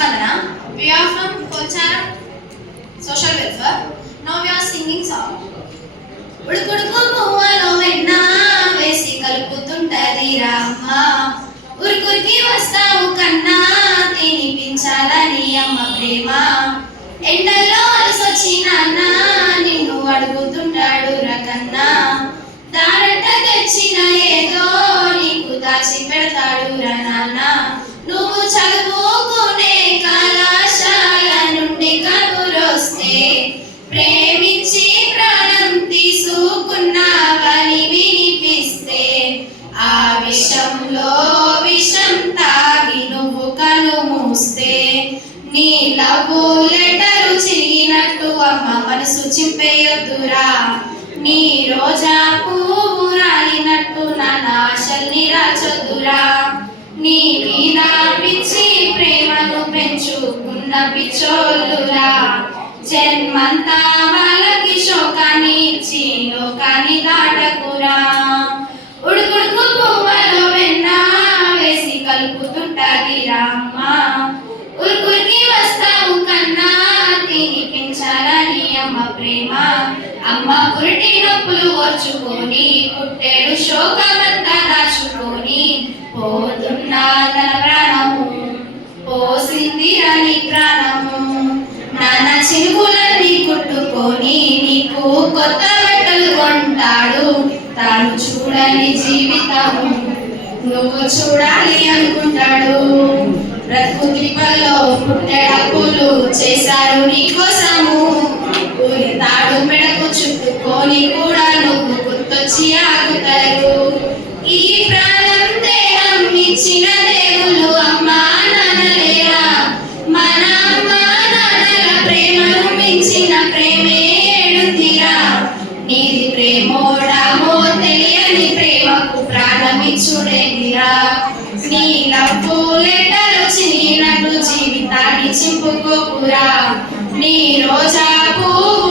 Spandana. We are from Kolcharam Social Welfare. Now we are singing song. ఉడుకుడుకు పువ్వులో వెన్న వేసి కలుపుతుంటది రామ్మ, ఉరుకురికి వస్తావు కన్నా తినిపించాలని అమ్మ ప్రేమ. ఎండల్లో అలసొచ్చి నాన్న నిన్ను అడుగుతుంటాడు రకన్నా, దారట తెచ్చిన ఏదో నీకు దాచి పెడతాడు రా నాన్న. నువ్వు చదువుకునే కళాశాల నుండి కబురొస్తే ప్రేమించి ప్రాణం తీసుకున్నావని వినిపిస్తే, ఆ విషంలో విషం తాగి నువ్వు కళ్ళు మూస్తే, నీ లవ్వు లెటరు చిరిగినట్టు అమ్మ మనసు చింపేయొద్దురా. నీ రోజా పువ్వు రాలినట్టు నా ఆశల్ని రాచొద్దురా. నీ మీద పిచ్చి ప్రేమను పెంచుకున్న పిచ్చోళ్ళురా, జన్మంతా వాళ్ళకి శోకాన్ని ఇచ్చి లోకాన్ని దాటకురా. ఉడుకుడుకు పువ్వులో వెన్న వేసి కలుపుతుంటది రామ్మ, ఉరుకురికి వస్తావు కన్నా తినిపించాలని అమ్మ ప్రేమ. అమ్మ పురిటి నొప్పులు ఓర్చుకొని పుట్టేడు శోకమంతా దాచుకొని పోతున్నా తన ప్రాణము పోసింది అని ప్రాణము. నాన్న చినుకులన్నీ కుట్టుకొని నీకు కొత్త బట్టలు కొంటాడు, తాను చూడని జీవితము నువ్వు చూడాలి అనుకుంటాడు. బ్రతుకు త్రిపల్లో పుట్టెడప్పులు చేశారు నీ కోసము, ఊరి తాడు మెడకు చుట్టుకొని కూడా నువ్వు గుర్తొచ్చి ఆగుతారు. ఈ ప్రాణం దేహం ఇచ్చిన దేవుళ్ళు అమ్మా నాన్నలేరా, మన అమ్మా నాన్నల ప్రేమను మించిన ప్రేమే ఏడుందిరా. నీది ప్రేమోడామో తెలియని ప్రేమకు ప్రాణమిచ్చుడేదిరా. నీ లవ్వు లెటరు చిరిగినట్టు జీవితాన్ని చింపుకోకురా. నీ రోజా పువ్వు